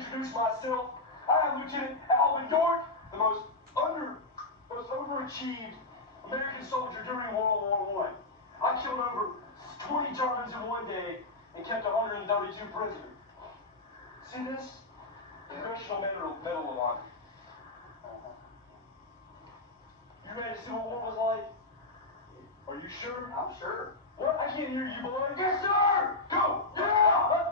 introduce myself. I am Lieutenant Alvin York, the most overachieved American soldier during World War I. I killed over 20 Germans in one day and kept 132 prisoners. See this? Congressional Medal of Honor. You ready to see what war was like? Are you sure? I'm sure. What? I can't hear you, boy. Yes, sir! Go! Yeah!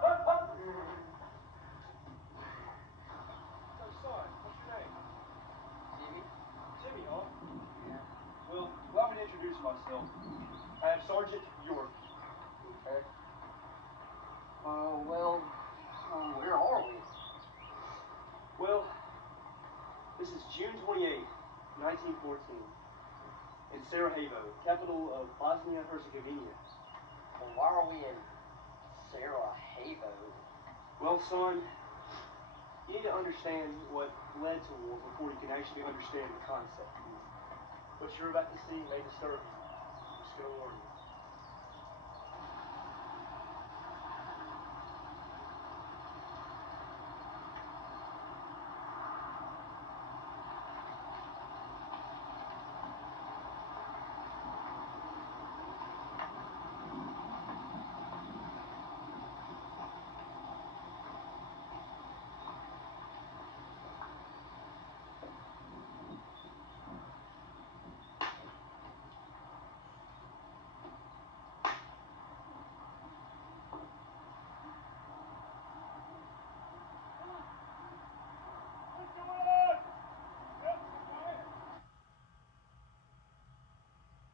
So, son, what's your name? Jimmy? Jimmy, huh? Yeah. Well, allow me to introduce myself. I am Sergeant York. Okay. Where are we? Well, this is June 28th, 1914, in Sarajevo, capital of Bosnia-Herzegovina. Well, why are we in Sarajevo? Well, son, you need to understand what led to war before you can actually understand the concept. What you're about to see may disturb you. I'm just going to warn you.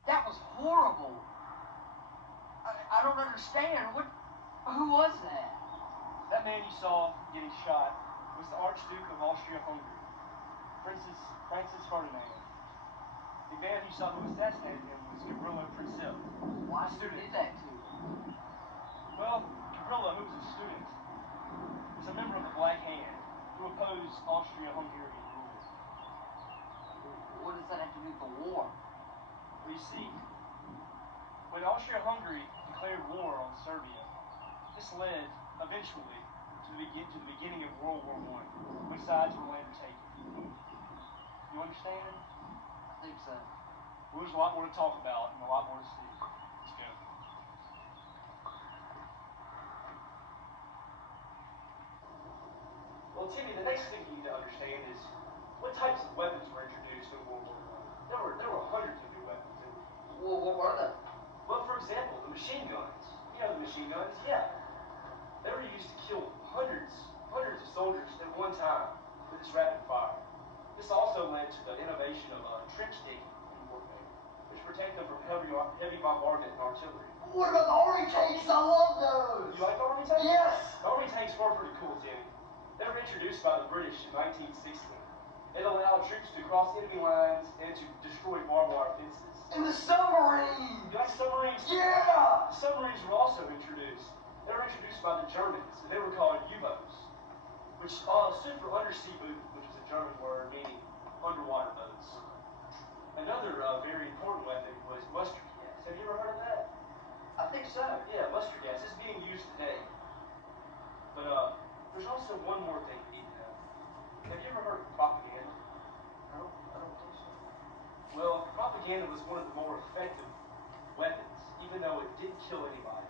That was horrible. I don't understand. Who was that? That man you saw getting shot was the Archduke of Austria-Hungary, Francis Ferdinand. The man you saw who assassinated him was Gavrilo Princip. Why did he do that to him? Well, Gavrilo, who was a student, was a member of the Black Hand who opposed Austria-Hungarian rule. What does that have to do with the war? Well, you see, when Austria-Hungary declared war on Serbia, this led, eventually, to the beginning of World War I, when sides were later taken. You understand? I think so. Well, there's a lot more to talk about and a lot more to see. Let's go. Well, Timmy, the next thing you need to understand is what types of weapons were introduced in World War I. There were hundreds of new weapons. Well, what were they? Well, for example, the machine guns. You know the machine guns? Yeah. They were used to kill hundreds of soldiers at one time with this rapid fire. This also led to the innovation of trench digging in warfare, which protect them from heavy bombardment and artillery. What about the army tanks? I love those! You like the army tanks? Yes! The army tanks were pretty cool, Timmy. They were introduced by the British in 1916. It allowed troops to cross enemy lines and to destroy barbed wire fences. And the submarine! You like submarines? Yeah! The submarines were also introduced. They were introduced by the Germans, and they were called U-boats, which stood for undersea boot, which is a German word meaning underwater boats. Another very important weapon was mustard gas. Have you ever heard of that? I think so. Yeah, mustard gas is being used today. But there's also one more thing you need to know. Have you ever heard of propaganda? No, I don't think so. Well, propaganda was one of the more effective weapons, even though it didn't kill anybody.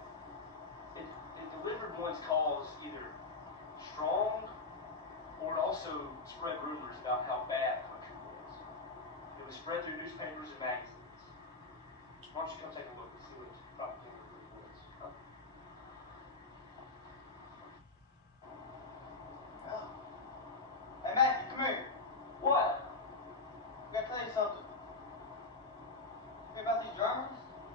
It delivered one's cause either strong, or it also spread rumors about how bad the country was. It was spread through newspapers and magazines. Why don't you come take a look and see what propaganda really was? Huh? Oh. Hey, Matthew, come here. What? I gotta tell you something. Hear about these Germans?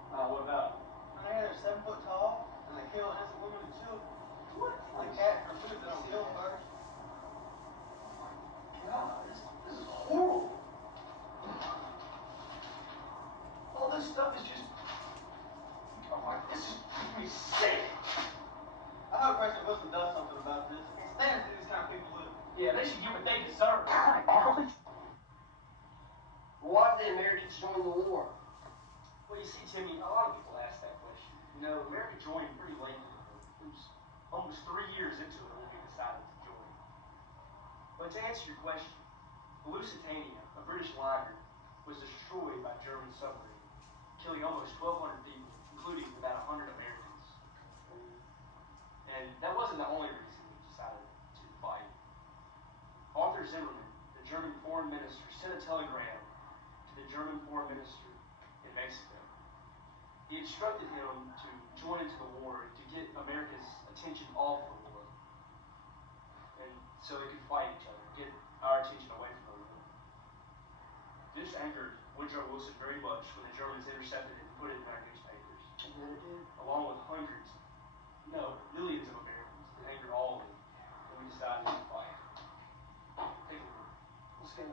What about it? I hear they're 7 foot tall, and they kill innocent women and children. What? Like cat for food, they'll steal first. God, this is horrible. All this stuff is just... Oh my, this is making me sick. I hope President Wilson does something about this. It's standard for these kind of people live. Yeah, they should get what they deserve. Why did the Americans join the war? Well, you see, Timmy, a lot of people ask that question. You know, America joined pretty late in the war. It was almost 3 years into it when we decided to join. But to answer your question, the Lusitania, a British liner, was destroyed by German submarine, killing almost 1,200 people, including about 100 Americans. And that wasn't the only reason we decided to fight. Arthur Zimmerman, the German foreign minister, sent a telegram to the German foreign minister in Mexico. He instructed him to join into the war to get America's attention off the war, and so they could fight each other, get our attention away from the war. This angered Woodrow Wilson very much when the Germans intercepted it and put it in our newspapers. And then it did. Along with millions of Americans. It angered all of them. And we decided to fight. Take a look. Let's go.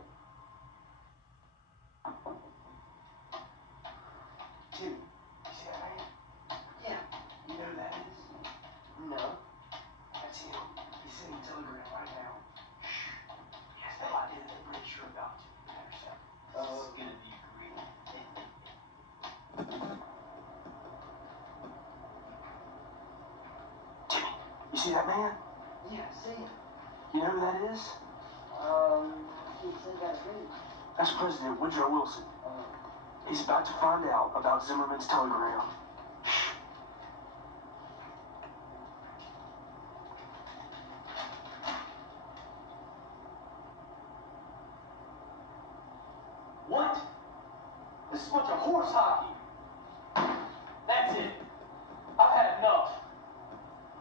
Timmy, you see that man? Yeah. You know who that is? No. That's him. He's sending a telegram right now. Shh. He has no idea that the British are about to intercept. Oh, it's gonna be great. Timmy, you see that man? Yeah, see it. You know who that is? He said that big. That's President Woodrow Wilson. He's about to find out about Zimmerman's telegram. What? This is a bunch of horse hockey. That's it. I've had enough.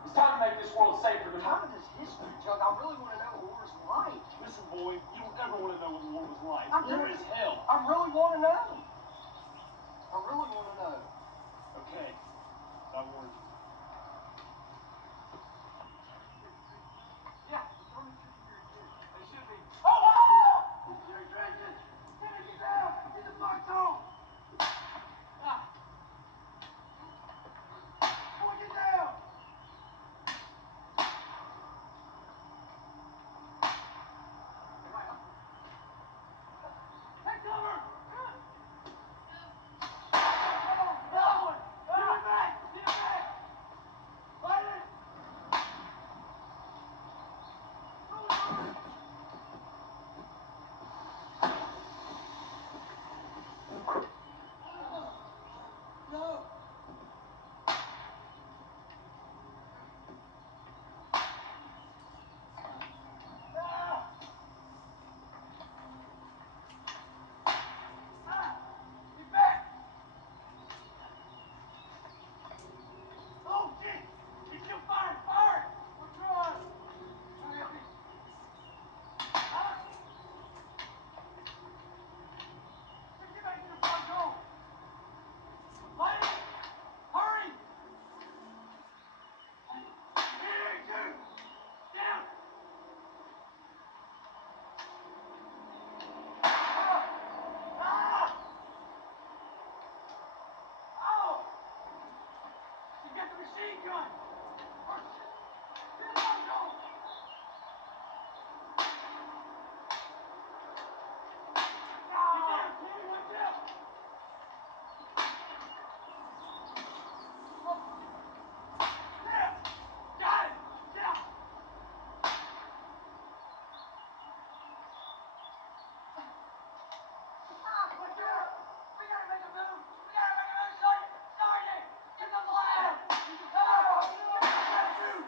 It's time to make this world safer. But how did this history, Chuck? I really want to know what war was like. Listen, boy, you don't ever want to know what the war was like. I War do. is hell. I really want to know. I really want to know. Okay, I warned you. Yeah, the Germans should be here too. They should be. Oh, wow! It's your trenches! Get down! Get the foxhole! Ah! Boy, get down! Take cover! That one! Get it back! Get it back! Fight it! No! Ah! Ah! Get back! Oh, shit! He's still firing! Fire! We're trying! Hurry up! Ah! Get back to the front door! Light it! Hurry! Here, two! Down! Ah! Ah! Oh! You got the machine gun! Oh, shit! Get the front door! Get down, Timmy! Watch out! There! Got it! Down! Watch out! We gotta make a move! We gotta make a move, Sergeant! Sergeant! Get the flag! Ah! Get the shoot!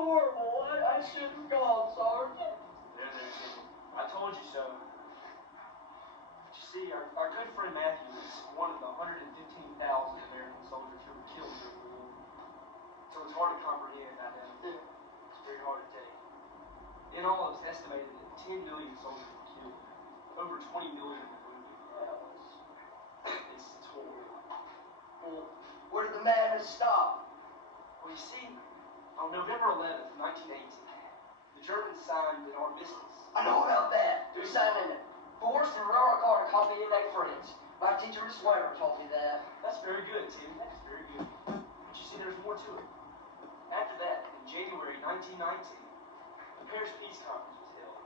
horrible. I shouldn't have gone, Sergeant. There, Timmy. I told you so. But you see, our good friend Matthew is one of the 115,000 American soldiers who were killed during the war. So it's hard to comprehend that. It's very hard to take. In all, it's estimated that 10 million soldiers were killed. Over 20 million were wounded. It's horrible. Well, where did the madness stop? Well, you see, on November 11th, 1918, the Germans signed an armistice. I know about that. Who's signing it? Forced and railroad car to copy in their friends. My teacher, Miss Weber, told me that. That's very good, Timmy. That's very good. But you see, there's more to it. After that, in January 1919, the Paris Peace Conference was held,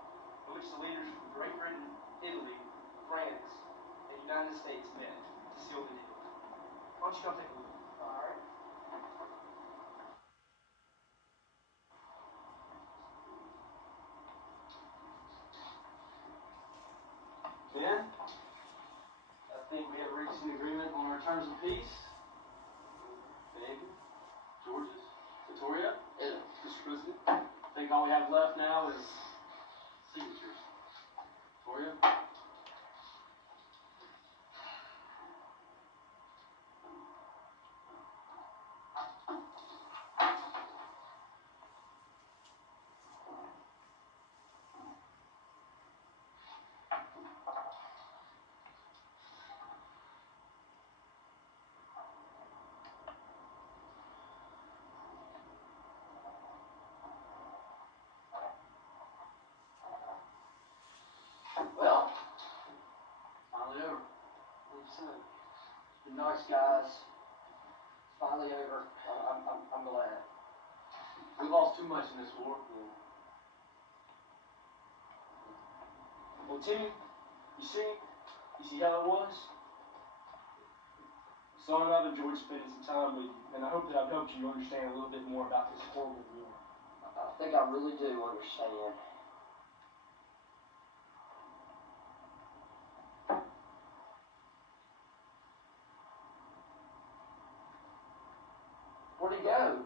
in which the leaders from Great Britain, Italy, France, and the United States met to seal the deal. Why don't you come take a look? All right. Ben, I think we have reached an agreement on our terms of peace. Baby, Georges, Victoria, Yeah. Mr. President. I think all we have left now is signatures. Victoria? Well, Finally over. what do you say? It's been nice, guys. It's finally over. I'm glad. We lost too much in this war. Well, Timmy, you see how it was? Son and I enjoyed spending some time with you, and I hope that I've helped you understand a little bit more about this horrible war. I think I really do understand. Where'd he go?